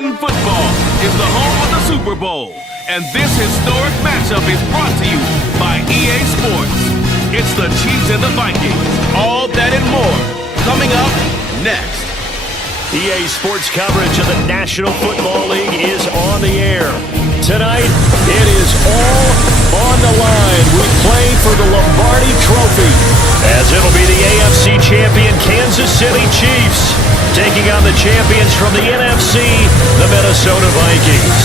Madden football is the home of the Super Bowl, and this historic matchup is brought to you by EA Sports. It's the Chiefs and the Vikings. All that and more coming up next. EA Sports coverage of the National Football League is on the air. Tonight, it is all on the line. We play for the Lombardi Trophy, as it'll be the AFC champion Kansas City Chiefs taking on the champions from the NFC, the Minnesota Vikings.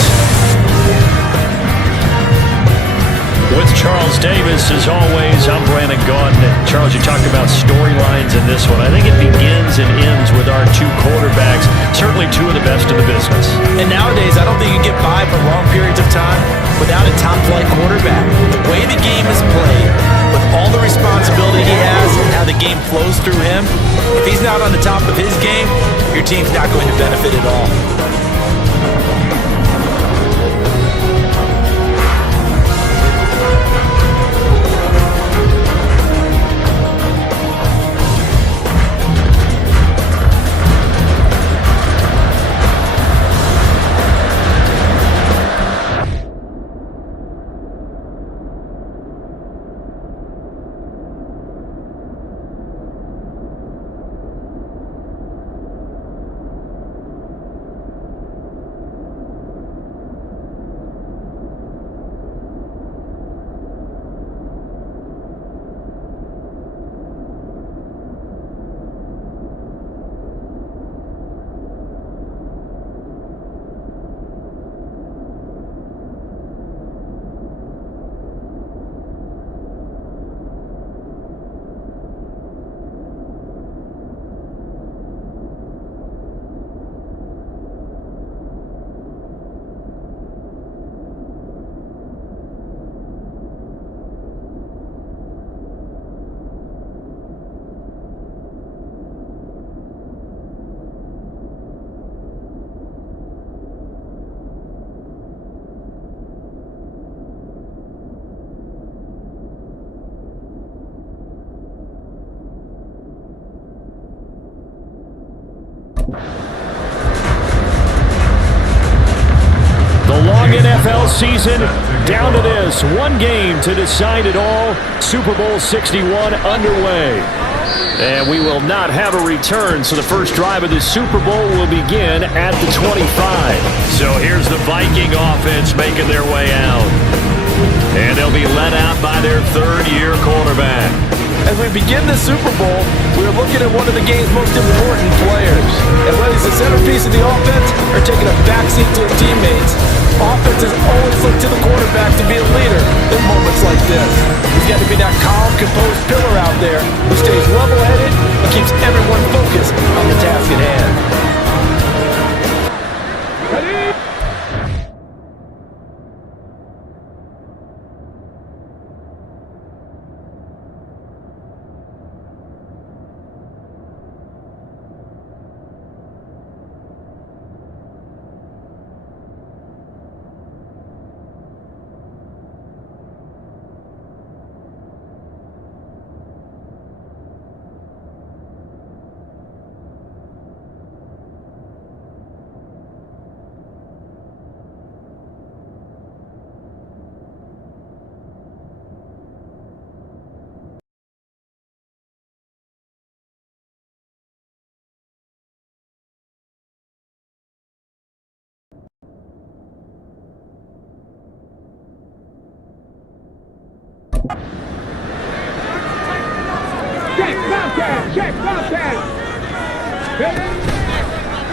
With Charles Davis, as always, I'm Brandon Gaudin. Charles, you talked about storylines in this one. I think it begins and ends with our two quarterbacks, certainly two of the best in the business. And nowadays, I don't think you can get by for long periods of time without a top-flight quarterback. The way the game is played, with all the responsibility he has and how the game flows through him, if he's not on the top of his game, your team's not going to benefit at all. NFL season down to this. One game to decide it all. Super Bowl 61 underway. And we will not have a return, so the first drive of the Super Bowl will begin at the 25. So here's the Viking offense making their way out. And they'll be led out by their third-year quarterback. As we begin the Super Bowl, we're looking at one of the game's most important players. And whether he's the centerpiece of the offense or taking a backseat to his teammates, offenses always look to the quarterback to be a leader in moments like this. He's got to be that calm, composed pillar out there who stays level-headed and keeps everyone focused on the task at hand. Ready?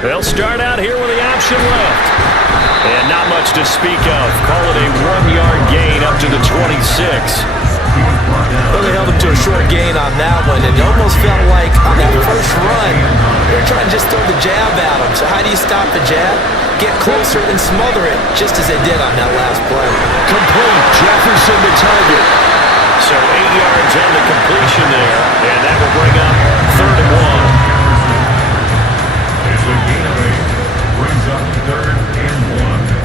They'll start out here with the option left. And not much to speak of. Call it a 1-yard gain up to the 26. Well, they held him to a short gain on that one, and it almost felt like on that first run, they were trying to just throw the jab at him. So how do you stop the jab? Get closer and smother it, just as they did on that last play. Complete. Jefferson to target. So 8 yards on the completion there, and that will bring up 3rd and 1. It's a gain of 8. Brings up 3rd and 1.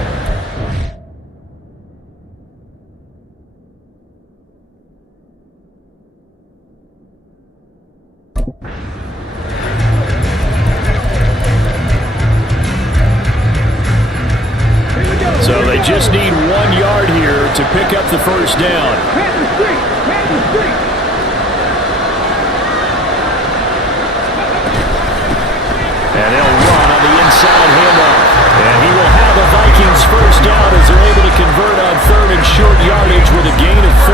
So they just need 1 yard here to pick up the first down. And they'll run on the inside handoff. And he will have the Vikings first down as they're able to convert on 3rd and short yardage with a gain of 4.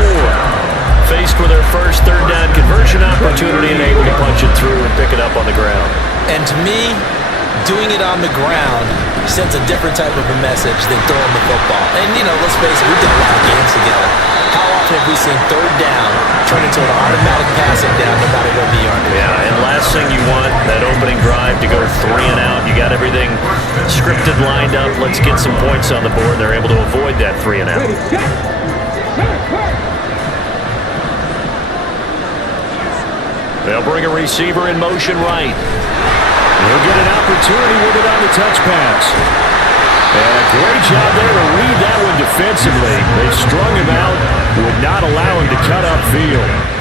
Faced with their first 3rd down conversion opportunity and able to punch it through and pick it up on the ground. And to me, doing it on the ground sends a different type of a message than throwing the football. And, you know, let's face it, we've done a lot of games together. How often have we seen 3rd down turn into an automatic passing down no matter what the yardage? Yeah, and last thing you want, that opening drive to go 3 and out. You got everything scripted, lined up. Let's get some points on the board. They're able to avoid that 3 and out. They'll bring a receiver in motion right. He'll get an opportunity with it on the touch pass. And a great job there to read that one defensively. They strung him out, would not allow him to cut upfield.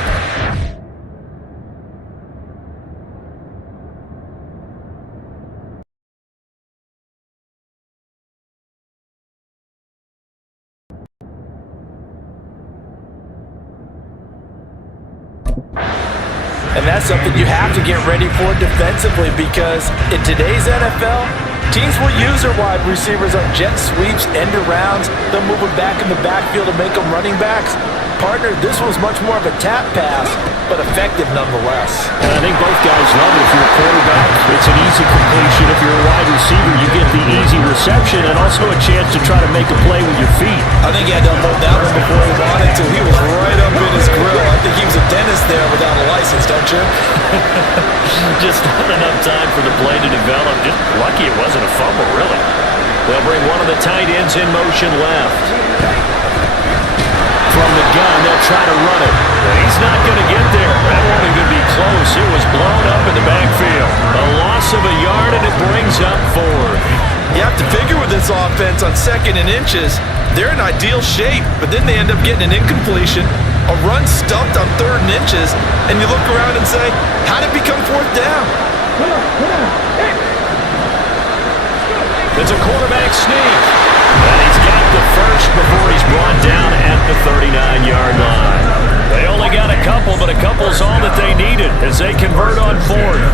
And that's something you have to get ready for defensively, because in today's NFL, teams will use their wide receivers on jet sweeps, end arounds. They'll move them back in the backfield to make them running backs. Partner, this was much more of a tap pass, but effective nonetheless. And I think both guys love it. If you're a quarterback, it's an easy completion. If you're a wide receiver, you get the easy reception and also a chance to try to make a play with your feet. I think he had to hold that one before he wanted to. He was right up in his grill. I think he was a dentist there without a license, don't you? Just not enough time for the play to develop. Just lucky it wasn't a fumble, really. They'll bring one of the tight ends in motion left. From the gun, they'll try to run it. And he's not going to get there. That won't even be close. It was blown up in the backfield. A loss of a yard, and it brings up 4. You have to figure with this offense on 2nd and inches, they're in ideal shape, but then they end up getting an incompletion, a run stuffed on 3rd and inches, and you look around and say, how did it become 4th down? It's a quarterback sneak. And he's got the first before he's brought down at the 39-yard line. They only got a couple, but a couple's all that they needed as they convert on 4th.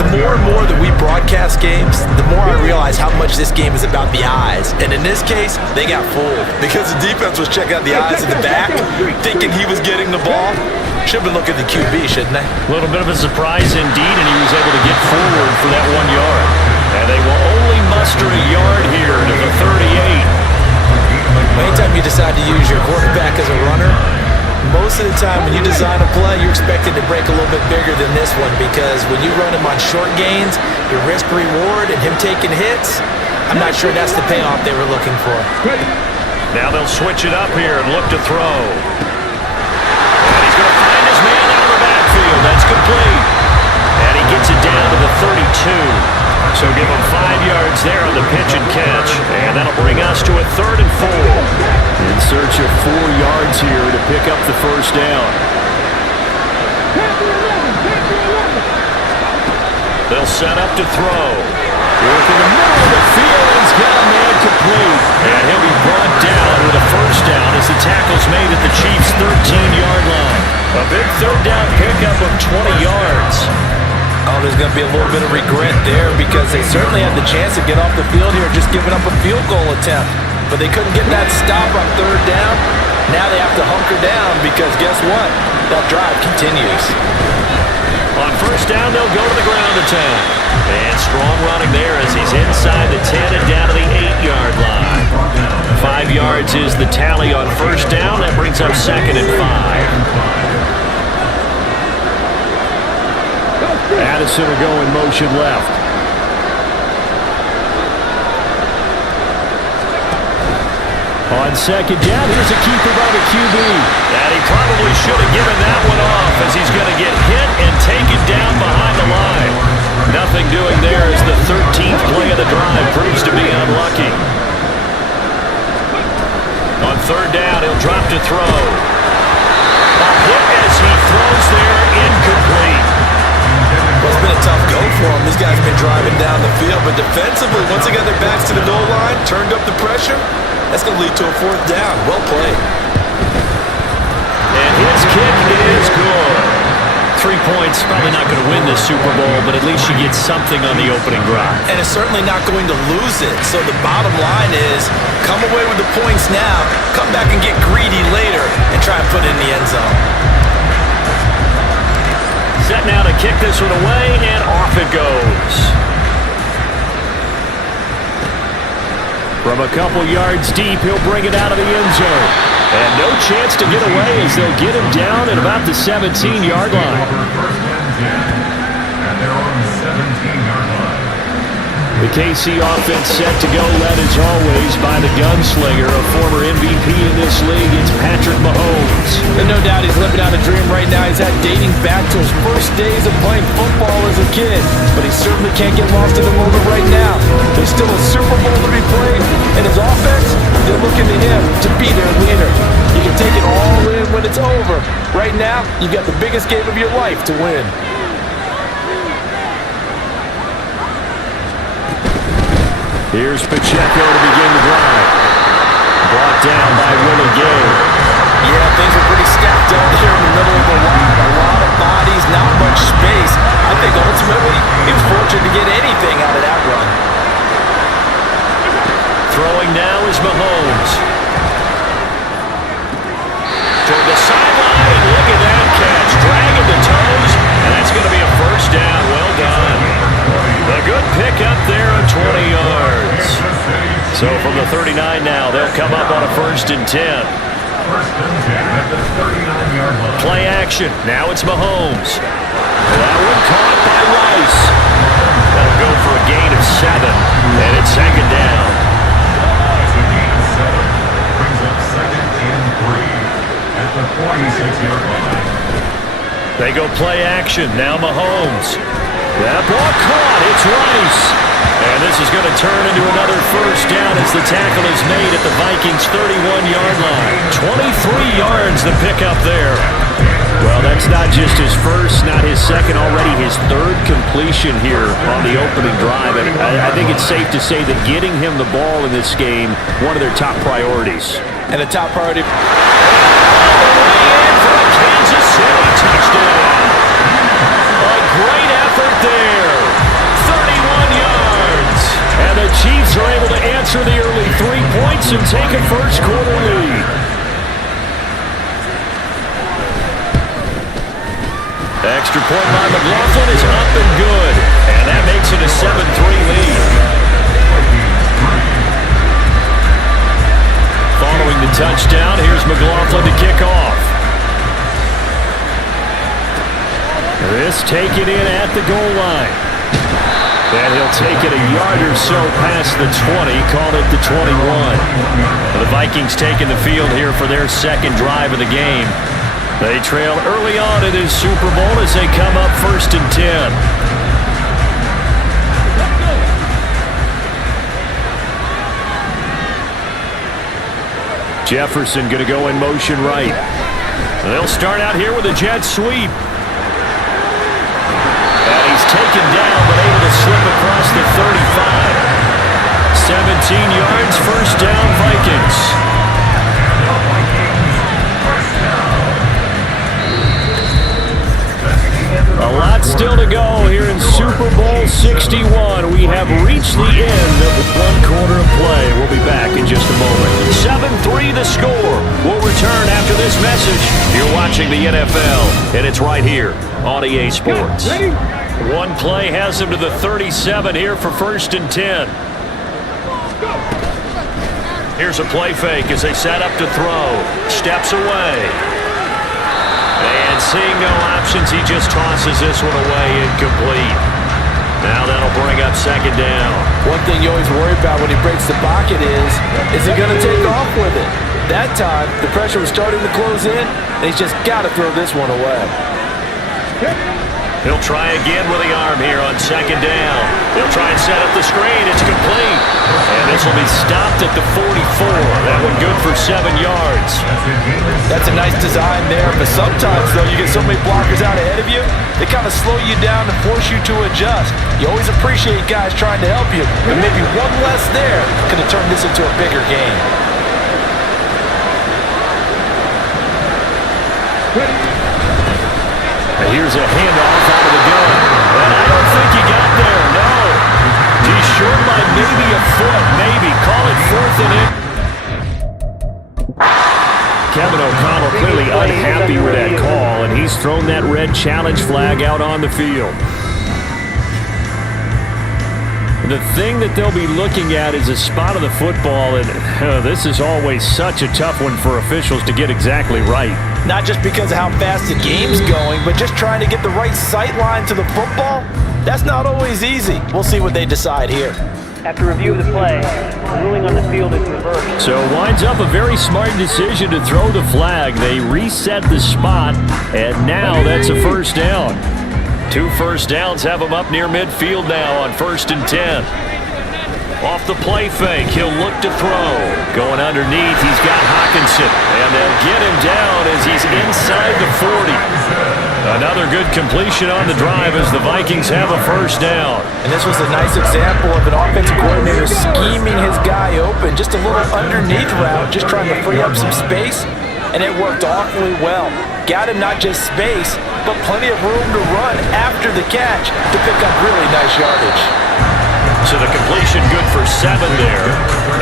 The more and more that we broadcast games, the more I realize how much this game is about the eyes. And in this case, they got fooled because the defense was checking out the eyes in the back, thinking he was getting the ball. Should have been looking at the QB, shouldn't they? A little bit of a surprise indeed, and he was able to get forward for that 1 yard. And they will only muster a yard here to the 38. Anytime you decide to use your quarterback as a runner, most of the time when you design a play, you're expected to break a little bit bigger than this one, because when you run him on short gains, your risk-reward and him taking hits, I'm not sure that's the payoff they were looking for. Now they'll switch it up here and look to throw. And he's going to find his man out of the backfield. That's complete. And he gets it down to the 32. So give him 5 yards there on the pitch and catch. And that'll bring us to a 3rd and 4. In search of 4 yards here to pick up the first down. They'll set up to throw. Working the middle of the field. He's got a man complete. And he'll be brought down with a first down as the tackle's made at the Chiefs' 13-yard line. A big 3rd down pickup of 20 yards. Oh, there's going to be a little bit of regret there, because they certainly had the chance to get off the field here, just giving up a field goal attempt. But they couldn't get that stop on 3rd down. Now they have to hunker down, because guess what? That drive continues. On first down, they'll go to the ground attack. And strong running there as he's inside the 10 and down to the 8-yard line. 5 yards is the tally on first down. That brings up 2nd and 5. Addison will go in motion left. On 2nd down, here's a keeper by the QB. And he probably should have given that one off, as he's going to get hit and taken down behind the line. Nothing doing there as the 13th play of the drive proves to be unlucky. On 3rd down, he'll drop to throw. A hit as he throws there, incomplete. Well, it's been a tough go for them. These guys have been driving down the field, but defensively, once they got their backs to the goal line, turned up the pressure, that's going to lead to a 4th down. Well played. And his kick is good. 3 points, probably not going to win this Super Bowl, but at least you get something on the opening drive. And it's certainly not going to lose it. So the bottom line is, come away with the points now, come back and get greedy later, and try and put it in the end zone. Set now to kick this one away, and off it goes. From a couple yards deep, he'll bring it out of the end zone. And no chance to get away as they'll get him down at about the 17-yard line. And they're on the 17-yard line. The KC offense set to go, led as always by the gunslinger, a former MVP in this league. It's Patrick Mahomes. And no doubt he's living out a dream right now. He's had dating back to his first days of playing football as a kid. But he certainly can't get lost in the moment right now. There's still a Super Bowl to be played, and his offense, they're looking to him to be their leader. You can take it all in when it's over. Right now, you've got the biggest game of your life to win. Here's Pacheco to begin the drive. Brought down by Willie Gay. Yeah, things are pretty stacked out here in the middle of the line. A lot of bodies, not much space. I think ultimately he was fortunate to get anything out of that run. Throwing now is Mahomes. Toward the sideline, and look at that catch. Dragging the toes, and that's going to be a 1st down. Well done. A good pickup there on 20 yards. So from the 39 now, they'll come up on a 1st and 10. 1st and 10 at the 39-yard line. Play action. Now it's Mahomes. That one caught by Rice. That'll go for a gain of 7, and it's 2nd down. It's a gain of 7. Brings up 2nd and 3 at the 46-yard line. They go play action. Now Mahomes. That ball caught. It's Rice. And this is going to turn into another 1st down as the tackle is made at the Vikings' 31-yard line. 23 yards to pick up there. Well, that's not just his first, not his second, already his 3rd completion here on the opening drive. And I think it's safe to say that getting him the ball in this game, one of their top priorities. And the top priority. For a Kansas City touchdown. A great effort there. 31 yards. And the Chiefs are able to answer the early 3 points and take a 1st quarter lead. Extra point by McLaughlin is up and good. And that makes it a 7-3 lead. Following the touchdown, here's McLaughlin to kick off. This taken in at the goal line. And he'll take it a yard or so past the 20, called it the 21. The Vikings taking the field here for their 2nd drive of the game. They trail early on in this Super Bowl as they come up 1st and 10. Jefferson going to go in motion right. They'll start out here with a jet sweep. And he's taken down, but able to slip across the 35. 17 yards, 1st down, Vikings. A lot still to go here in Super Bowl 61. We have reached the end of the 1 quarter of play. We'll be back in just a moment. 7-3 the score. We'll return after this message. You're watching the NFL, and it's right here on EA Sports. One play has him to the 37 here for 1st and 10. Here's a play fake as they set up to throw. Steps away. And seeing no options, he just tosses this one away, incomplete. Now that'll bring up 2nd down. One thing you always worry about when he breaks the pocket is he going to take off with it? That time, the pressure was starting to close in, and he's just got to throw this one away. He'll try again with the arm here on second down. He'll try and set up the screen. It's complete. And this will be stopped at the 44. That one good for 7 yards. That's a nice design there, but sometimes, though, you get so many blockers out ahead of you, they kind of slow you down and force you to adjust. You always appreciate guys trying to help you, but maybe one less there could have turned this into a bigger game. Here's a handoff out of the gun. And I don't think he got there, no. He's short by maybe a foot, maybe. Call it 4th and in. Kevin O'Connell clearly unhappy with that call, and he's thrown that red challenge flag out on the field. The thing that they'll be looking at is a spot of the football, and this is always such a tough one for officials to get exactly right. Not just because of how fast the game's going, but just trying to get the right sight line to the football. That's not always easy. We'll see what they decide here. After review of the play, the ruling on the field is reversed. So winds up a very smart decision to throw the flag. They reset the spot, and now that's a first down. 2 first downs have him up near midfield now on 1st and 10. Off the play fake, he'll look to throw. Going underneath, he's got Hawkinson. And they'll get him down as he's inside the 40. Another good completion on the drive as the Vikings have a first down. And this was a nice example of an offensive coordinator scheming his guy open. Just a little underneath route, just trying to free up some space. And it worked awfully well. Got him not just space, but plenty of room to run after the catch to pick up really nice yardage. So the completion good for 7 there,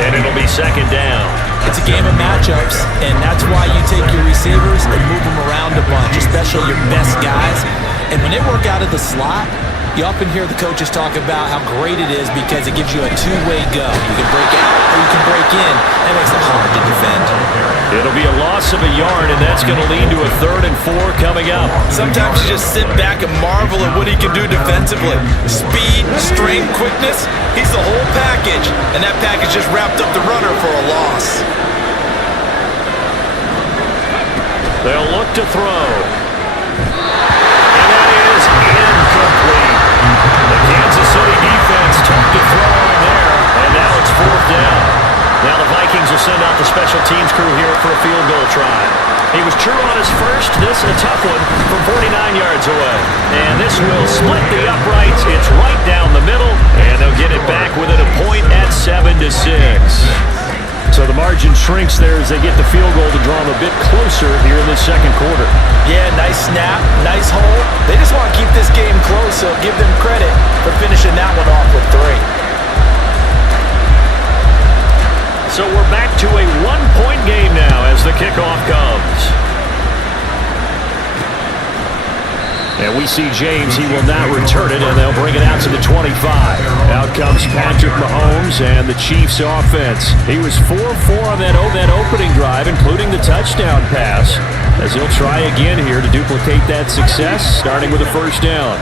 and it'll be 2nd down. It's a game of matchups, and that's why you take your receivers and move them around a bunch, especially your best guys. And when they work out of the slot, you often hear the coaches talk about how great it is because it gives you a two-way go. You can break out or you can break in. That makes it hard to defend. It'll be a loss of a yard, and that's going to lead to a 3rd and 4 coming up. Sometimes you just sit back and marvel at what he can do defensively. Speed, strength, quickness, he's the whole package. And that package just wrapped up the runner for a loss. They'll look to throw. And that is incomplete. The Kansas City defense tough to throw on there, and now it's 4th down. Now the Vikings will send out the special teams crew here for a field goal try. He was true on his first. This a tough one from 49 yards away. And this will split the uprights. It's right down the middle, and they'll get it back within a point at 7-6. So the margin shrinks there as they get the field goal to draw them a bit closer here in the 2nd quarter. Yeah, nice snap, nice hole. They just want to keep this game close, so give them credit for finishing that one off with 3. So we're back to a 1-point game now as the kickoff comes. And we see James, he will not return it, and they'll bring it out to the 25. Out comes Patrick Mahomes and the Chiefs offense. He was 4-4 on that opening drive, including the touchdown pass, as he'll try again here to duplicate that success, starting with a first down.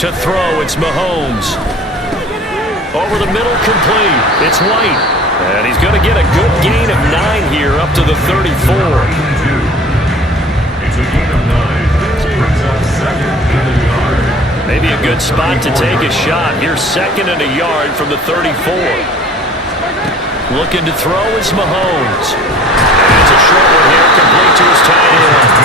To throw, it's Mahomes. Over the middle, complete. It's White. And he's going to get a good gain of 9 here up to the 34. It's a gain of 9. Brings up 2nd and a yard. Maybe a good spot to take a shot. Here's 2nd and a yard from the 34. Looking to throw is Mahomes. And it's a short one here, complete to his tight end.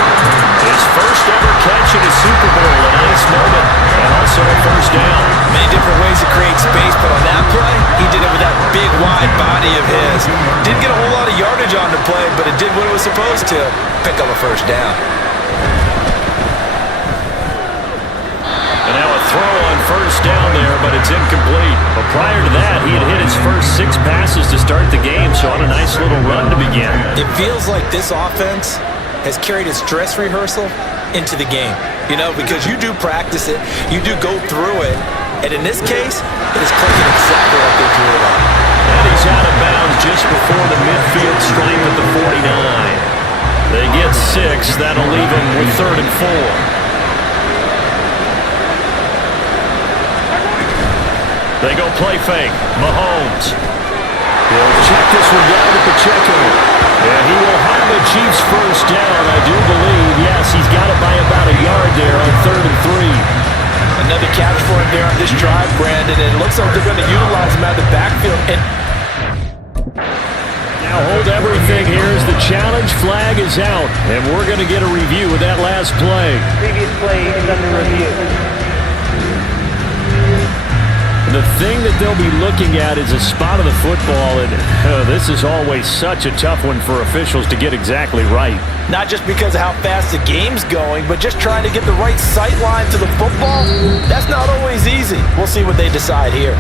His first ever catch in a Super Bowl, a nice moment, and also a first down. Many different ways to create space, but on that play, he did it with that big, wide body of his. Didn't get a whole lot of yardage on the play, but it did what it was supposed to, pick up a first down. And now a throw on first down there, but it's incomplete. But prior to that, he had hit his first 6 passes to start the game, so on a nice little run to begin. It feels like this offense has carried its dress rehearsal into the game. You know, because you do practice it, you do go through it, and in this case, it is clicking exactly like they drew it up. And he's out of bounds just before the midfield stripe at the 49. They get 6, that'll leave him with 3rd and 4. They go play fake. Mahomes. He'll check this one down to Pacheco. And he will have a Chiefs first down, I do believe. Yes, he's got it by about a yard there on 3rd and 3. Another catch for him there on this drive, Brandon, and it looks like they're going to utilize him out of the backfield. And now hold everything here as the challenge flag is out, and we're going to get a review of that last play. Previous play is under review. The thing that they'll be looking at is a spot of the football, and this is always such a tough one for officials to get exactly right. not just because of how fast the game's going, but just trying to get the right sight line to the football, that's not always easy. We'll see what they decide here.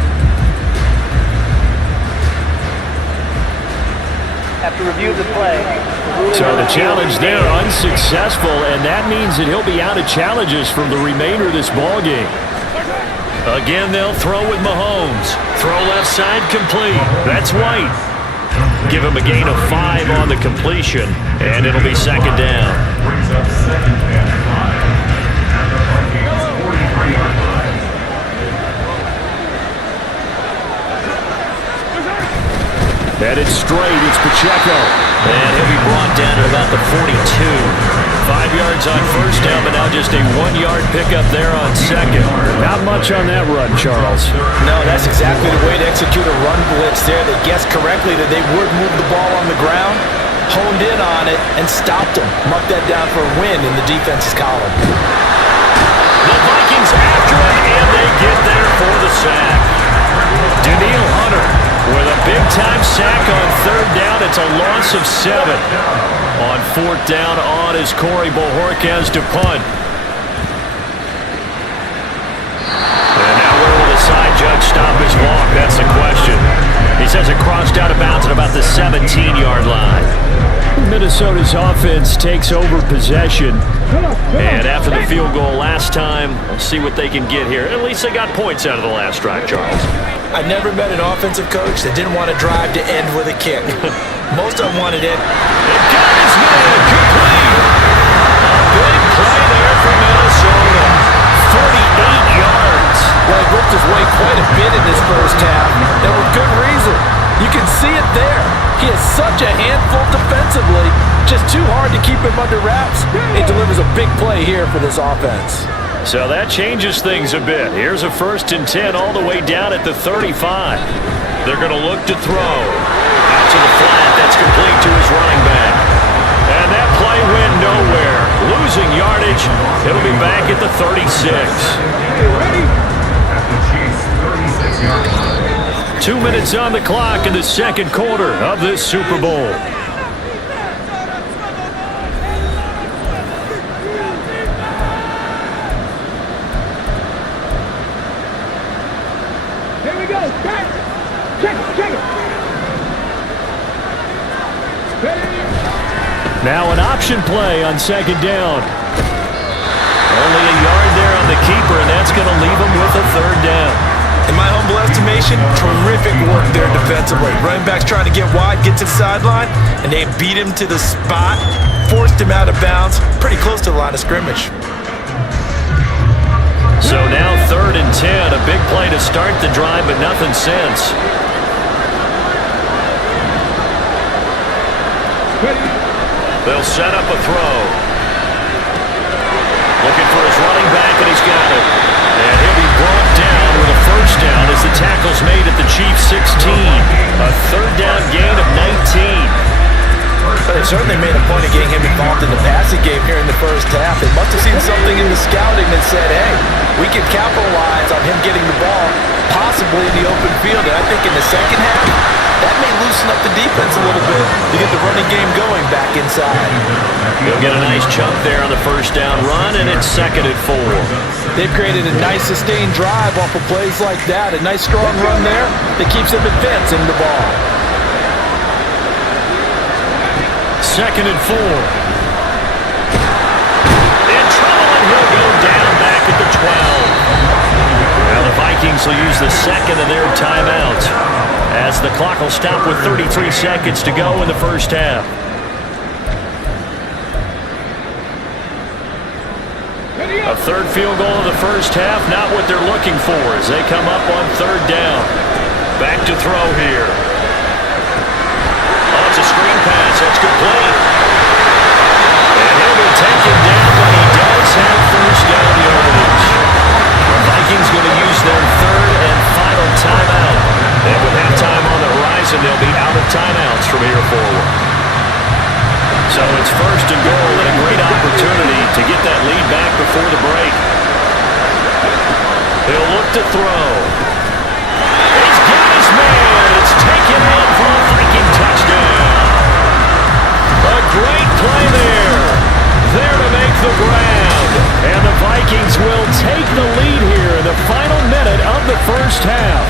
After review of the play. So the challenge there unsuccessful, and that means that he'll be out of challenges from the remainder of this ball game. Again, they'll throw with Mahomes. Throw left side complete. That's White. Give him a gain of 5 on the completion, and it'll be second down. Brings up 2nd and 5. At the Vikings 43-yard line. Headed straight, it's Pacheco. And he'll be brought down at about the 42. 5 yards on first down, but now just a 1-yard pickup there on second. Not much on that run, Charles. No, that's exactly the way to execute a run blitz there. They guessed correctly that they would move the ball on the ground, honed in on it, and stopped them. Mark that down for a win in the defense's column. The Vikings after it, and they get there for the sack. Daniil Hunter with a big-time sack on third down. It's a loss of 7. On fourth down on is Corey Bojorquez to punt. And now where will the side judge stop his walk? That's the question. He says it crossed out of bounds at about the 17-yard line. Minnesota's offense takes over possession. And after the field goal last time, we'll see what they can get here. At least they got points out of the last drive, Charles. I've never met an offensive coach that didn't want to drive to end with a kick. Most of them wanted it. It got his man complete. A big play there for Minnesota. 48 yards. Well, he worked his way quite a bit in this first half, and with good reason. You can see it there. He is such a handful defensively. Just too hard to keep him under wraps. He delivers a big play here for this offense. So that changes things a bit. Here's a 1st and 10 all the way down at the 35. They're going to look to throw. Out to the flat. That's complete to his running back. And that play went nowhere. Losing yardage. It'll be back at the 36. At the Chiefs 36-yard line. 2 minutes on the clock in the second quarter of this Super Bowl. Here we go. Check it. Now an option play on second down. Only a yard there on the keeper, and that's going to leave him with a 3rd down. In my humble estimation, terrific work there defensively. Running back's trying to get wide, get to the sideline, and they beat him to the spot, forced him out of bounds, pretty close to the line of scrimmage. So now 3rd and 10, a big play to start the drive, but nothing since. They'll set up a throw. Looking for his running back, and he's got it. And he'll be brought down with a 1st down as the tackle's made at the Chiefs 16. A 3rd down gain of 19. But they certainly made a point of getting him involved in the passing game here in the first half. They must have seen something in the scouting that said, hey, we can capitalize on him getting the ball, possibly in the open field. And I think in the second half, that may loosen up the defense a little bit to get the running game going back inside. He'll get a nice chunk there on the 1st down run, and it's 2nd and 4. They've created a nice sustained drive off of plays like that. A nice strong run there that keeps them advancing the ball. 2nd and 4. In trouble, and he'll go down back at the 12. Now the Vikings will use the 2nd of their timeouts as the clock will stop with 33 seconds to go in the first half. A 3rd field goal in the first half, not what they're looking for as they come up on 3rd down. Back to throw here. screen pass. That's complete. And he'll be taken down, but he does have first down yardage. The Vikings going to use their third and final timeout. And with halftime on the horizon, they'll be out of timeouts from here forward. So it's first and goal and a great opportunity to get that lead back before the break. He'll look to throw. He's got his man. It's taken in for a Viking touchdown. A great play there. There to make the grab. And the Vikings will take the lead here in the final minute of the first half.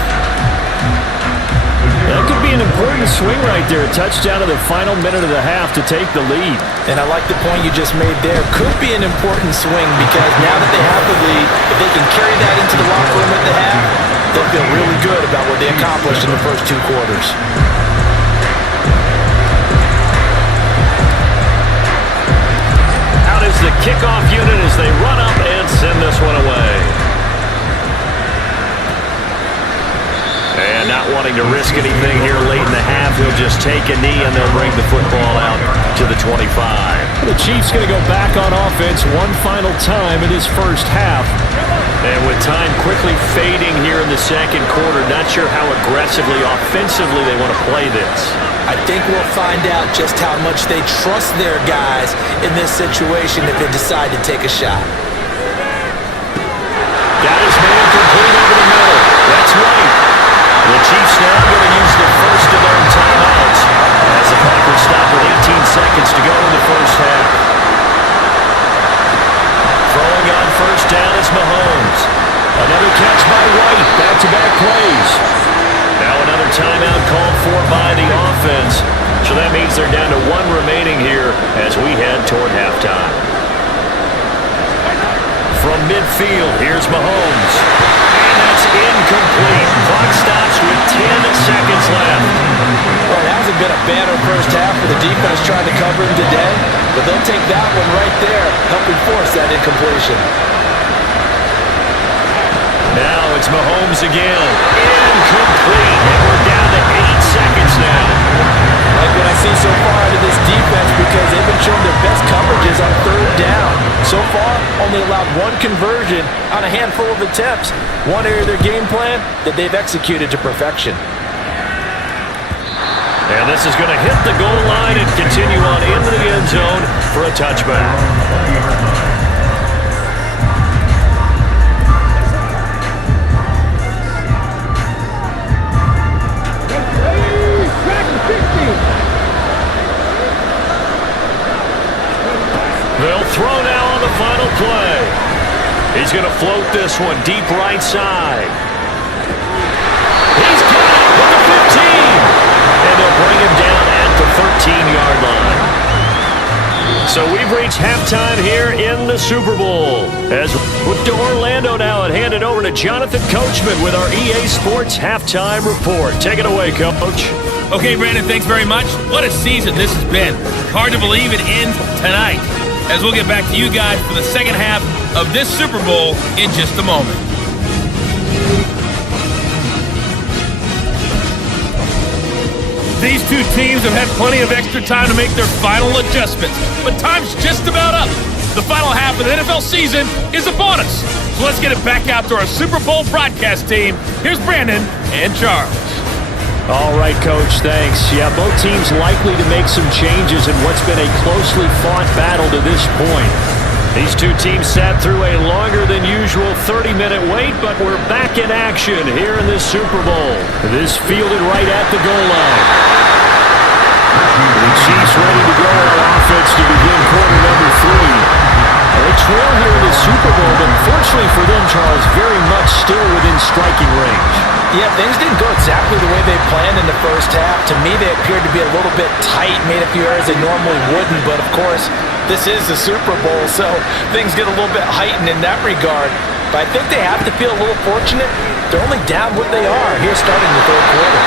That could be an important swing right there. A touchdown in the final minute of the half to take the lead. And I like the point you just made there. Could be an important swing because now that they have the lead, if they can carry that into the locker room at the half, they'll feel really good about what they accomplished in the first two quarters. Out is the kickoff unit as they run up and send this one away. And not wanting to risk anything here late in the half, he'll just take a knee and they'll bring the football out to the 25. The Chiefs going to go back on offense one final time in this first half. And with time quickly fading here in the second quarter, not sure how aggressively, offensively they want to play this. I think we'll find out just how much they trust their guys in this situation if they decide to take a shot. Got his man complete over the middle. That's right. The Chiefs now going to use the first of their timeouts as the Packers stop with 18 seconds to go in the first half. Throwing on first down is Mahomes. Another catch by White. Back-to-back plays. Now another timeout called for by the offense. So that means they're down to one remaining here as we head toward halftime. From midfield, here's Mahomes. And that's incomplete. Clock stops with 10 seconds left. Well, it hasn't been a banner first half for the defense trying to cover him today, but they'll take that one right there, helping force that incompletion. Now it's Mahomes again. Incomplete. And we're down to 8 seconds now. Like what I see so far out of this defense because they've been showing their best coverages on third down. So far, only allowed one conversion on a handful of attempts. One area of their game plan that they've executed to perfection. And this is going to hit the goal line and continue on into the end zone for a touchback. They'll throw now on the final play. He's going to float this one deep right side. He's got it with the 15. And they'll bring him down at the 13-yard line. So we've reached halftime here in the Super Bowl. As we're to Orlando now and hand it over to Jonathan Coachman with our EA Sports Halftime Report. Take it away, Coach. Okay, Brandon, thanks very much. What a season this has been. Hard to believe it ends tonight, as we'll get back to you guys for the second half of this Super Bowl in just a moment. These two teams have had plenty of extra time to make their final adjustments, but time's just about up. The final half of the NFL season is upon us. So let's get it back out to our Super Bowl broadcast team. Here's Brandon and Charles. All right, Coach, thanks. Yeah, both teams likely to make some changes in what's been a closely fought battle to this point. These two teams sat through a longer than usual 30-minute wait, but we're back in action here in this Super Bowl. This fielded right at the goal line. The Chiefs ready to go on offense to begin quarter number 3. They trail here in the Super Bowl, but fortunately for them, Charles, very much still within striking range. Yeah, things didn't go exactly the way they planned in the first half. To me, they appeared to be a little bit tight, made a few errors they normally wouldn't, but of course, this is the Super Bowl, so things get a little bit heightened in that regard. But I think they have to feel a little fortunate. They're only down what they are here starting the third quarter.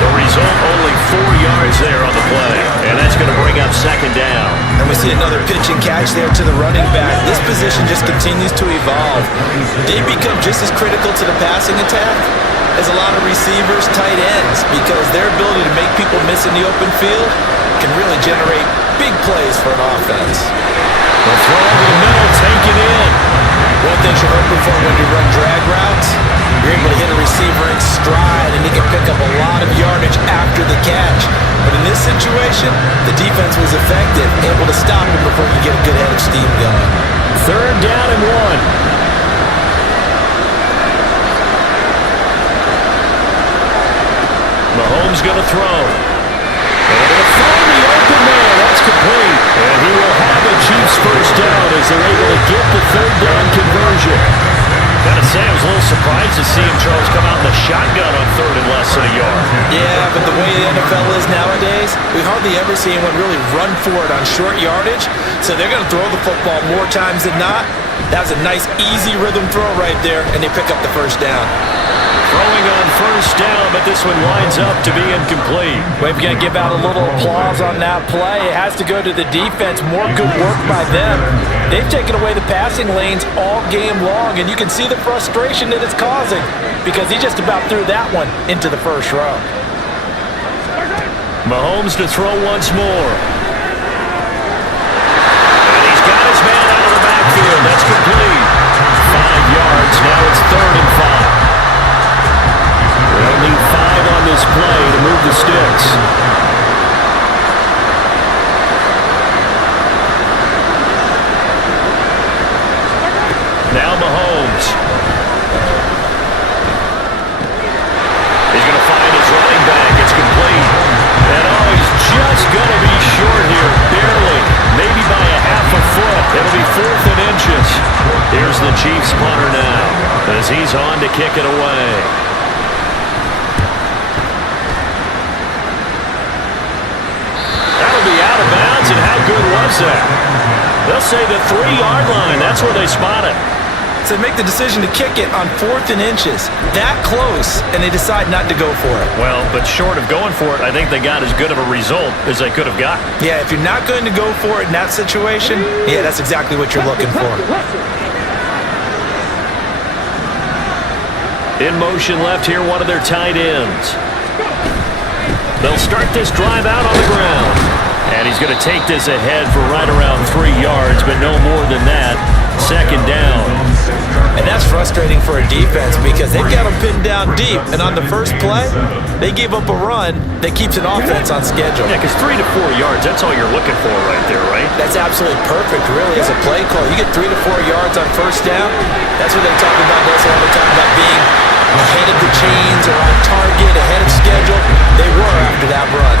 The result, only 4 yards there on the play. And that's going to bring up second down. And we see another pitch and catch there to the running back. This position just continues to evolve. They become just as critical to the passing attack as a lot of receivers, tight ends, because their ability to make people miss in the open field can really generate big plays for an offense. The throw over the middle, taken in. One thing you're hoping for when you run drag routes, you're able to hit a receiver in stride and he can pick up a lot of yardage after the catch. But in this situation, the defense was effective, able to stop him before you get a good head of steam going. Third down and 1. Mahomes going to throw. And they're going to find the open man. That's complete. And he will have the Chiefs first down as they're able to get the third down conversion. Gotta say, I was a little surprised to see him, Charles, come out in the shotgun on third and less than a yard. Yeah, but the way the NFL is nowadays, we hardly ever see anyone really run for it on short yardage. So they're going to throw the football more times than not. That was a nice, easy rhythm throw right there, and they pick up the first down. Throwing on first down, but this one winds up to be incomplete. We're going to give out a little applause on that play. It has to go to the defense. More good work by them. They've taken away the passing lanes all game long, and you can see the frustration that it's causing because he just about threw that one into the first row. Mahomes to throw once more. And he's got his man out of the backfield. That's complete. 5 yards. Now it's 3rd and 5. They'll need 5 on this play to move the sticks. Now Mahomes. He's going to find his running back. It's complete. And he's just going to be short here. Barely. Maybe by a half a foot. It'll be 4th and inches. Here's the Chiefs punter now as he's on to kick it away. And how good was that? They'll say the 3-yard line. That's where they spot it. So they make the decision to kick it on 4th and inches. That close, and they decide not to go for it. Well, but short of going for it, I think they got as good of a result as they could have gotten. Yeah, if you're not going to go for it in that situation, yeah, that's exactly what you're looking for. In motion left here, one of their tight ends. They'll start this drive out on the ground. And he's going to take this ahead for right around 3 yards, but no more than that. 2nd down. And that's frustrating for a defense because they've got them pinned down deep. And on the first play, they gave up a run that keeps an offense on schedule. Yeah, because 3 to 4 yards, that's all you're looking for right there, right? That's absolutely perfect, really, as a play call. You get 3 to 4 yards on first down. That's what they talk about this all the time, about being ahead of the chains or on target, ahead of schedule. They were after that run.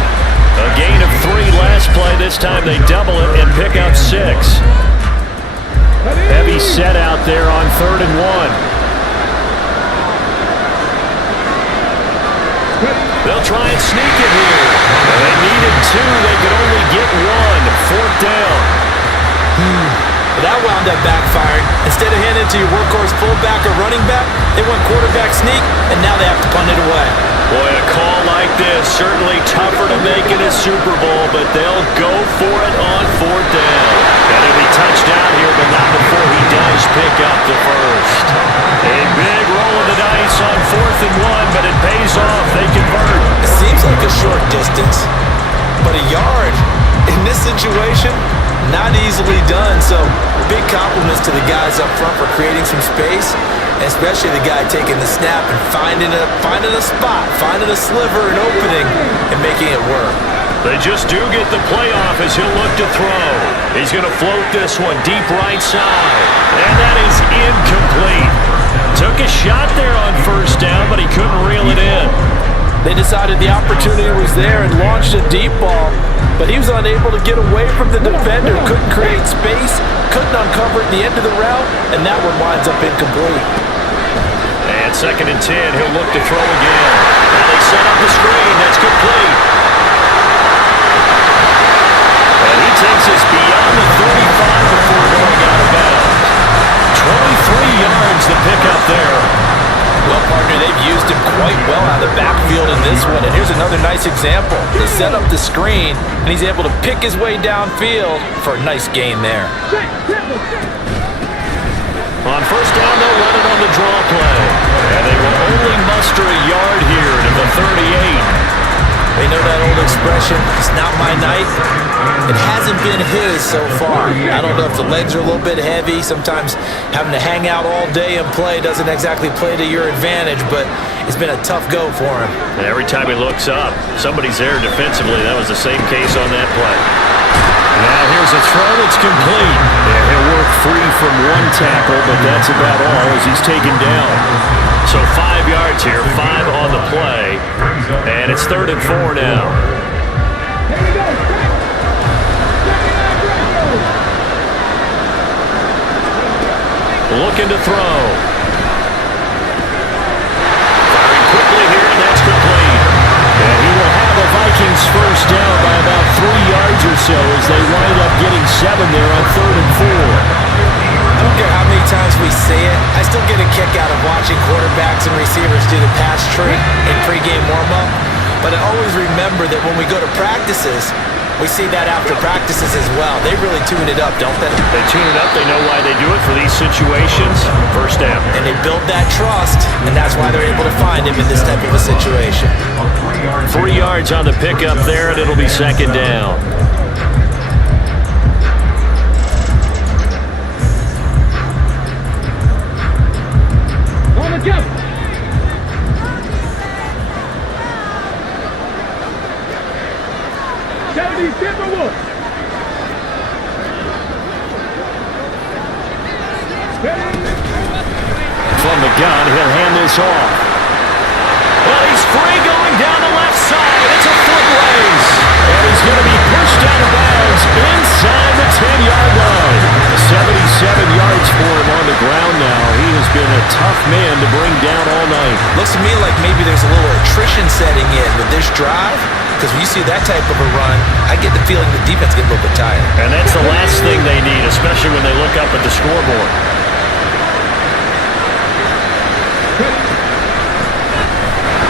A gain of 3 last play. This time they double it and pick up 6. Heavy set out there on 3rd and 1. They'll try and sneak it here. They needed 2. They could only get 1. 4th down. That wound up backfiring. Instead of handing it to your workhorse fullback or running back, they went quarterback sneak, and now they have to punt it away. Boy, a call like this, certainly tougher to make in a Super Bowl, but they'll go for it on 4th down. And he'll be touchdown here, but not before he does pick up the first. A big roll of the dice on 4th and 1, but it pays off. They convert. It seems like a short distance, but a yard in this situation, not easily done. So big compliments to the guys up front for creating some space, and especially the guy taking the snap and finding a spot, finding a sliver, an opening, and making it work. They just do get the playoff as he'll look to throw. He's going to float this one deep right side, and that is incomplete. Took a shot there on first down, but he couldn't reel it in. They decided the opportunity was there and launched a deep ball, but he was unable to get away from the defender, couldn't create space, couldn't uncover at the end of the route, and that one winds up incomplete. And 2nd and 10, he'll look to throw again. Now they set up the screen, that's complete. And he takes us beyond the 35 before going out of bounds. 23 yards to pick up there. Well, partner, they've used him quite well out of the backfield in this one, and here's another nice example. They set up the screen, and he's able to pick his way downfield for a nice gain there. On first down, they'll run it on the draw play. And they will only muster a yard here to the 38. They know that old expression, it's not my night. It hasn't been his so far. I don't know if the legs are a little bit heavy. Sometimes having to hang out all day and play doesn't exactly play to your advantage, but it's been a tough go for him. Every time he looks up, somebody's there defensively. That was the same case on that play. Now here's a throw that's complete. And he'll work free from one tackle, but that's about all as he's taken down. So 5 yards here, 5 on the play, and it's 3rd and 4 now. Here we go. Looking to throw. Firing quickly here, and that's complete. And he will have the Vikings first down by about 3 yards or so as they wind up getting 7 there on 3rd and 4. I don't care how many times we say it, I still get a kick out of watching quarterbacks and receivers do the pass trick in pregame warm-up. But I always remember that when we go to practices, we see that after practices as well. They really tune it up, don't they? They tune it up. They know why they do it for these situations. First down. And they build that trust, and that's why they're able to find him in this type of a situation. 3 yards on the pickup there, and it'll be 2nd down. Jump. Timberwolves. From the gun, he'll hand this off. Well, he's free going down the left side. It's a foot race. And he's going to be pushed out of bounds inside the 10-yard line. 77 yards for him on the ground now. He has been a tough man to bring down all night. Looks to me like maybe there's a little attrition setting in with this drive, because when you see that type of a run, I get the feeling the defense gets a little bit tired. And that's the last thing they need, especially when they look up at the scoreboard.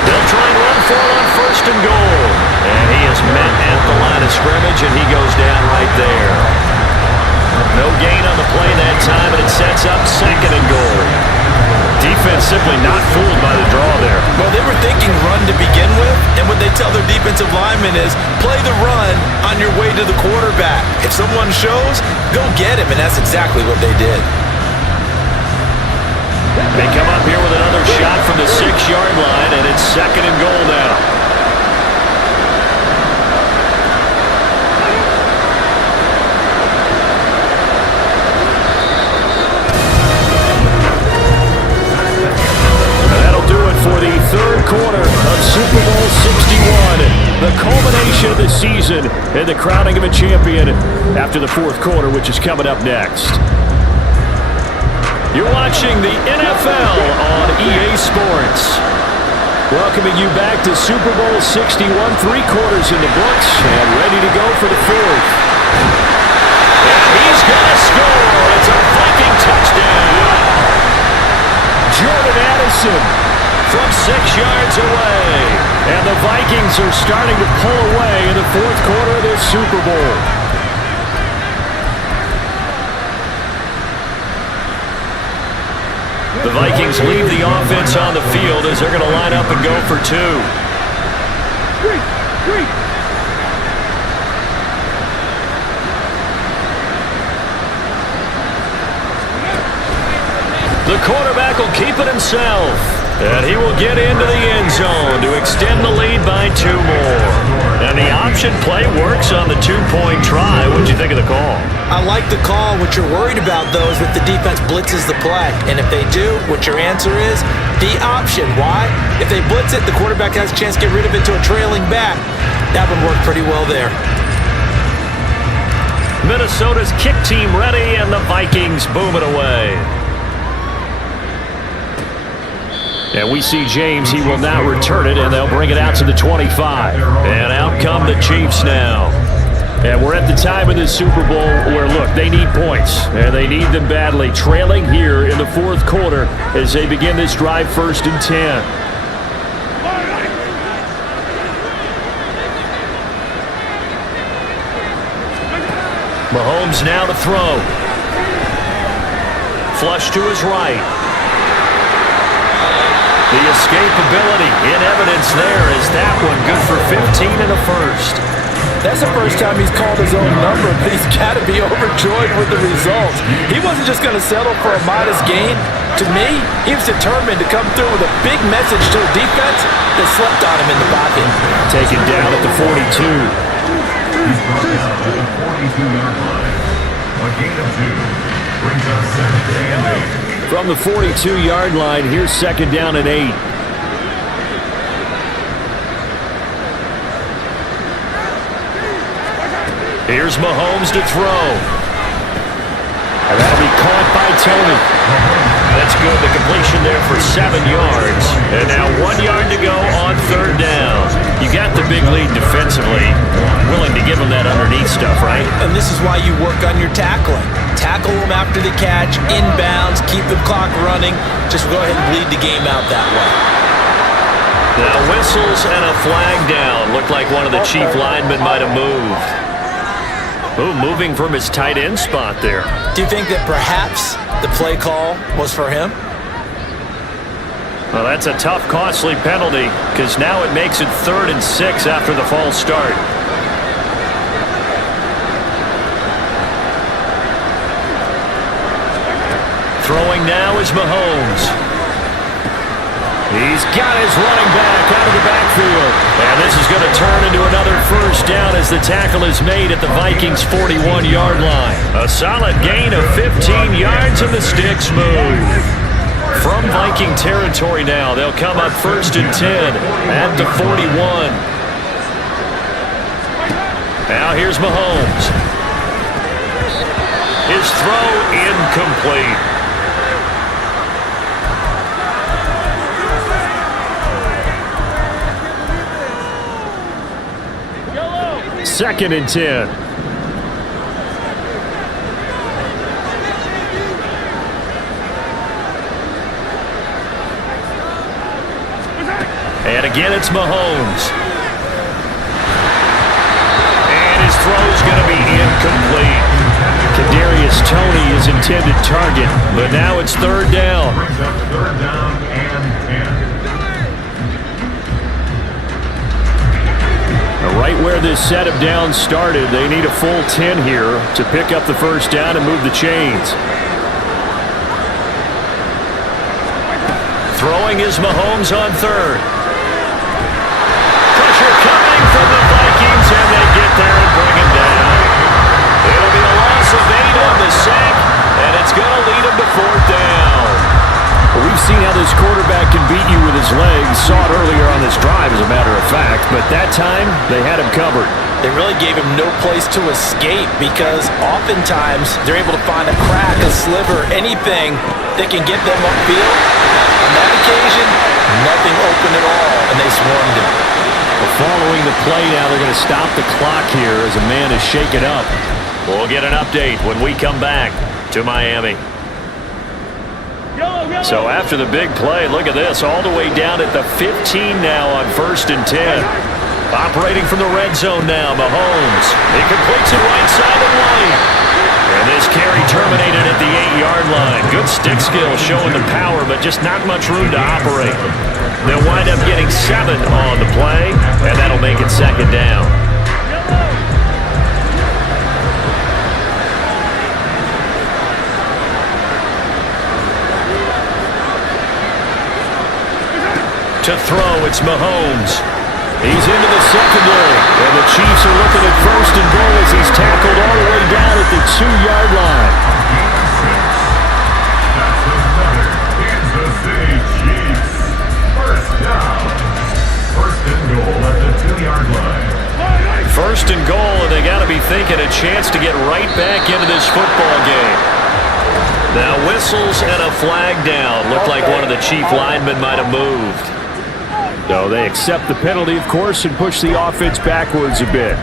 They'll try and run for it on 1st and goal. And he is met at the line of scrimmage, and he goes down right there. No gain on the play that time, and it sets up 2nd and goal. Defense simply not fooled by the draw there. Well, they were thinking run to begin with, and what they tell their defensive linemen is play the run on your way to the quarterback. If someone shows, go get him, and that's exactly what they did. They come up here with another shot from the 6-yard line, and it's 2nd and goal now. For the 3rd quarter of Super Bowl 61, the culmination of the season and the crowning of a champion after the 4th quarter, which is coming up next. You're watching the NFL on EA Sports. Welcoming you back to Super Bowl 61, 3 quarters in the books, and ready to go for the 4th. And he's going to score. It's a Viking touchdown. Jordan Addison from 6 yards away. And the Vikings are starting to pull away in the 4th quarter of this Super Bowl. The Vikings leave the offense on the field as they're going to line up and go for 2. The quarterback will keep it himself. And he will get into the end zone to extend the lead by 2 more. And the option play works on the 2-point try. What did you think of the call? I like the call. What you're worried about, though, is if the defense blitzes the play. And if they do, what your answer is, the option. Why? If they blitz it, the quarterback has a chance to get rid of it to a trailing back. That would work pretty well there. Minnesota's kick team ready, and the Vikings boom it away. And we see James, he will not return it, and they'll bring it out to the 25. And out come the Chiefs now. And we're at the time of the Super Bowl where, look, they need points, and they need them badly. Trailing here in the 4th quarter as they begin this drive 1st and 10. Mahomes now to throw. Flush to his right. The escapability in evidence there is that one good for 15 and a first. That's the first time he's called his own number, but he's got to be overjoyed with the result. He wasn't just going to settle for a modest gain. To me, he was determined to come through with a big message to a defense that slept on him in the pocket. Taken down at the 42. He's brought down to the 42-yard line. A gain of 2 brings up 7th and 8. From the 42-yard line, here's 2nd down and 8. Here's Mahomes to throw. And that'll be caught by Tony. That's good. The completion there for 7 yards. And now 1 yard to go on 3rd down. You got the big lead defensively. Willing to give him that underneath stuff, right? And this is why you work on your tackling. Tackle them after the catch, inbounds, keep the clock running. Just go ahead and bleed the game out that way. Now whistles and a flag down. Looked like one of the chief linemen might have moved. Ooh, moving from his tight end spot there. Do you think that perhaps the play call was for him? Well, that's a tough, costly penalty because now it makes it 3rd and 6 after the false start. Throwing now is Mahomes. He's got his running back out of the backfield. And this is going to turn into another 1st down as the tackle is made at the Vikings' 41-yard line. A solid gain of 15 yards and the sticks move. From Viking territory now, they'll come up 1st and 10 at the 41. Now here's Mahomes. His throw incomplete. 2nd and 10. And again, it's Mahomes. And his throw's going to be incomplete. Kadarius Toney is intended target, but now it's 3rd down. Brings up 3rd down and 10. Right where this set of downs started, they need a full 10 here to pick up the 1st down and move the chains. Throwing is Mahomes on 3rd. Pressure coming from the Vikings, and they get there and bring him down. It'll be a loss of 8 on the sack, and it's going to lead him to 4th down. Well, we've seen how this quarterback can beat you with his legs. Saw it earlier on this drive, as a matter of fact. But that time, they had him covered. They really gave him no place to escape because oftentimes they're able to find a crack, a sliver, anything that can get them upfield. On that occasion, nothing open at all, and they swarmed him. Well, following the play now, they're going to stop the clock here as a man is shaken up. We'll get an update when we come back to Miami. So after the big play, look at this, all the way down at the 15 now on 1st and 10. Operating from the red zone now, Mahomes. He completes it right side and lane. And this carry terminated at the 8-yard line. Good stick skill showing the power, but just not much room to operate. They'll wind up getting 7 on the play, and that'll make it 2nd down. To throw, it's Mahomes. He's into the secondary, and the Chiefs are looking at 1st and goal as he's tackled all the way down at the 2-yard line. That's another Kansas City Chiefs 1st down. 1st and goal at the 2-yard line. 1st and goal, and they got to be thinking a chance to get right back into this football game. Now whistles and a flag down. Looked like one of the chief linemen might have moved. So they accept the penalty, of course, and push the offense backwards a bit.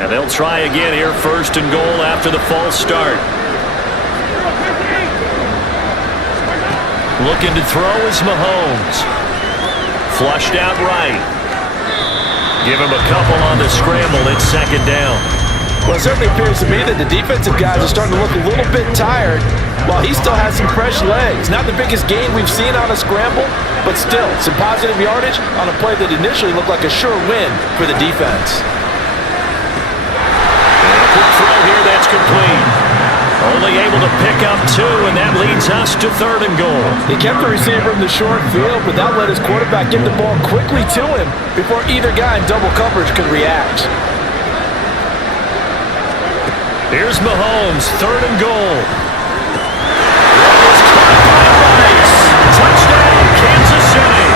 And they'll try again here, 1st and goal after the false start. Looking to throw is Mahomes. Flushed out right. Give him a couple on the scramble. It's second down. Well, it certainly appears to me that the defensive guys are starting to look a little bit tired while he still has some fresh legs. Not the biggest gain we've seen on a scramble, but still some positive yardage on a play that initially looked like a sure win for the defense. And a quick throw here, that's complete. Only able to pick up 2, and that leads us to 3rd and goal. He kept the receiver in the short field, but that let his quarterback get the ball quickly to him before either guy in double coverage could react. Here's Mahomes, 3rd and goal. Touchdown, Kansas City.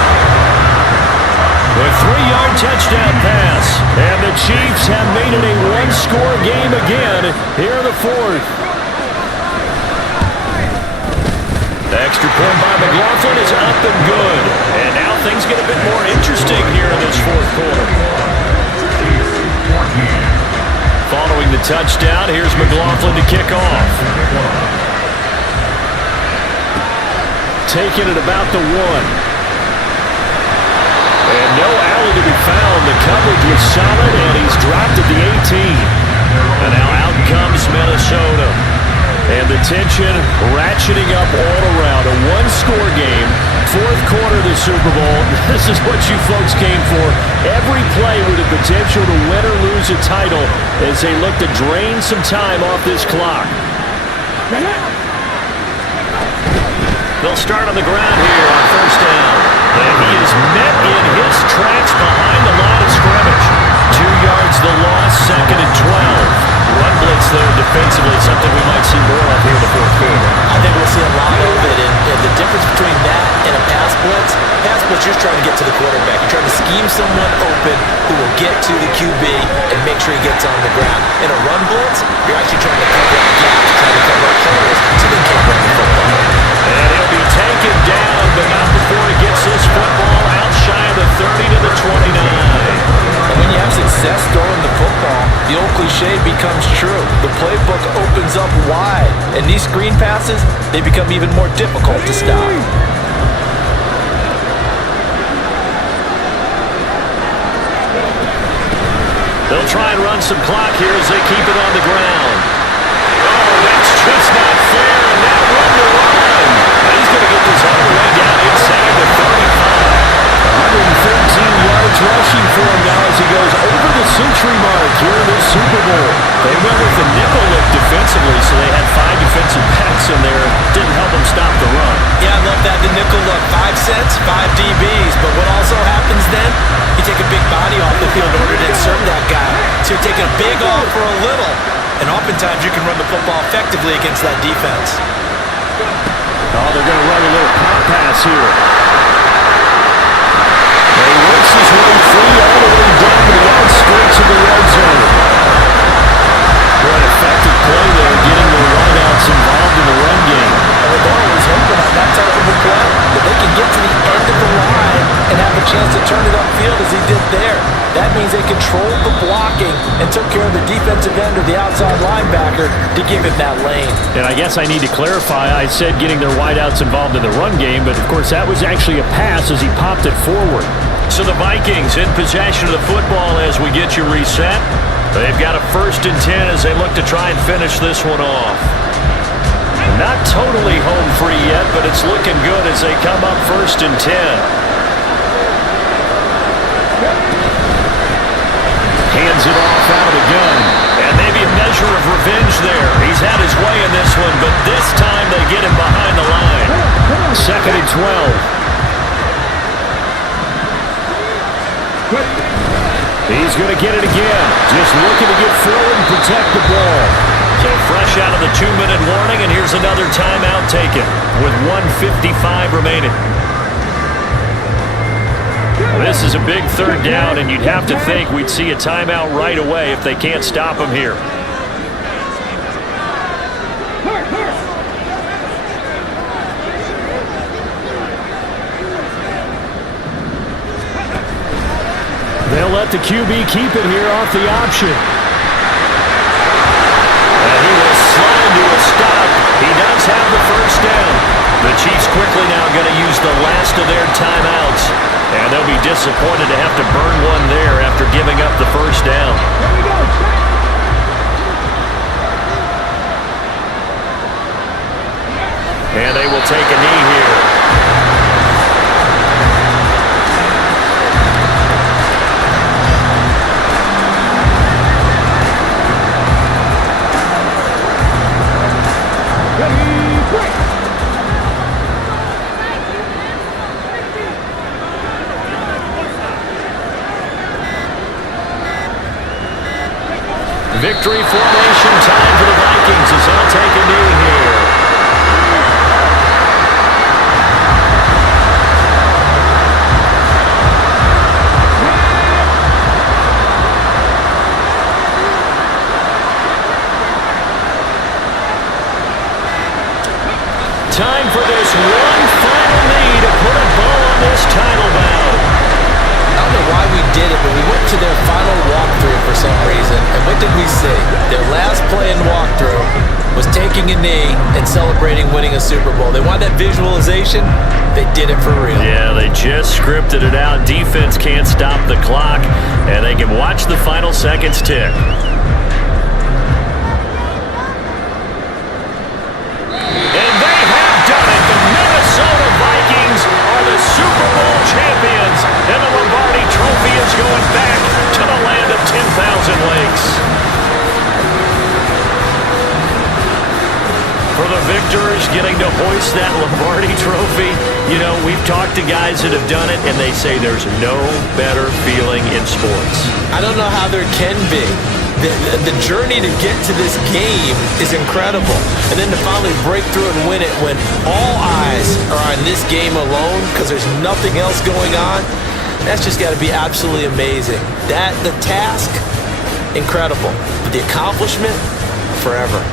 A 3-yard touchdown pass. And the Chiefs have made it a one-score game again here in the 4th. The extra point by McLaughlin is up and good. And now things get a bit more interesting here in this 4th quarter. Following the touchdown, here's McLaughlin to kick off. Taking it about the 1. And no alley to be found. The coverage was solid, and he's dropped at the 18. And now out comes Minnesota. And the tension ratcheting up all around. A one-score game, 4th quarter of the Super Bowl. This is what you folks came for. Every play with the potential to win or lose a title as they look to drain some time off this clock. They'll start on the ground here on 1st down. And he is met in his tracks behind the line of scrimmage. 2 yards the loss, 2nd and 12. Run blitz, though, defensively, something we might see more of here in the 4th quarter. I think we'll see a lot of it, and the difference between that and a pass blitz, you're trying to get to the quarterback. You're trying to scheme someone open who will get to the QB and make sure he gets on the ground. In a run blitz, you're actually trying to cover up gaps, trying to cover up holes so they can't run the football. And he'll be taken down, but not before he gets this football out shy of the 30 to the 29. And when you have success throwing the football, the old cliche becomes true. The playbook opens up wide, and these screen passes, they become even more difficult to stop. They'll try and run some clock here as they keep it on the ground. Oh, that's just not fair, and that run to run. He's going to get this all the way down inside the 35. 113 yards rushing for him now as he goes over the century mark here in this Super Bowl. They went with the nickel look defensively, so they had 5 defensive backs in there. Didn't help them stop the run. Yeah, I love that, the nickel look. 5 sets, 5 DBs. But what also happens then, you take a big body off the field in order to insert that guy. So you're taking a big off for a little. And oftentimes you can run the football effectively against that defense. Oh, they're going to run a little pop pass here. He works his way free all the way down to the outskirts of the red zone. What an effective play there, getting the wideouts involved in the run game. And they're always hoping on that type of a play that they can get to the end of the line and have a chance to turn it upfield as he did there. That means they controlled the blocking and took care of the defensive end or the outside linebacker to give him that lane. And I guess I need to clarify, I said getting their wideouts involved in the run game, but of course that was actually a pass as he popped it forward. So the Vikings in possession of the football as we get you reset. They've got a 1st and 10 as they look to try and finish this one off. Not totally home free yet, but it's looking good as they come up 1st and 10. Hands it off out of the gun. And maybe a measure of revenge there. He's had his way in this one, but this time they get him behind the line. 2nd and 12. He's going to get it again. Just looking to get forward and protect the ball. So fresh out of the 2-minute warning, and here's another timeout taken with 1:55 remaining. Well, this is a big 3rd down, and you'd have to think we'd see a timeout right away if they can't stop him here. They'll let the QB keep it here off the option. And he will slide to a stop. He does have the 1st down. The Chiefs quickly now going to use the last of their timeouts And they'll be disappointed to have to burn one there after giving up the first down. Here we go. And they will take a knee here. Victory formation time for the Vikings as they'll take a knee here. Time for this one final knee to put a bow on this title bout. I don't know why we did it, but we went to their final walkthrough for some reason. And what did we see? Their last play in walkthrough was taking a knee and celebrating winning a Super Bowl. They wanted that visualization. They did it for real. Yeah, they just scripted it out. Defense can't stop the clock, and they can watch the final seconds tick. And they have done it. The Minnesota Vikings are the Super Bowl champions, and the Lombardi Trophy is going back to the land of 10,000 lakes. For the victors getting to hoist that Lombardi Trophy, you know, we've talked to guys that have done it, and they say there's no better feeling in sports. I don't know how there can be. The journey to get to this game is incredible. And then to finally break through and win it when all eyes are on this game alone because there's nothing else going on, that's just got to be absolutely amazing. The task, incredible. But the accomplishment, forever.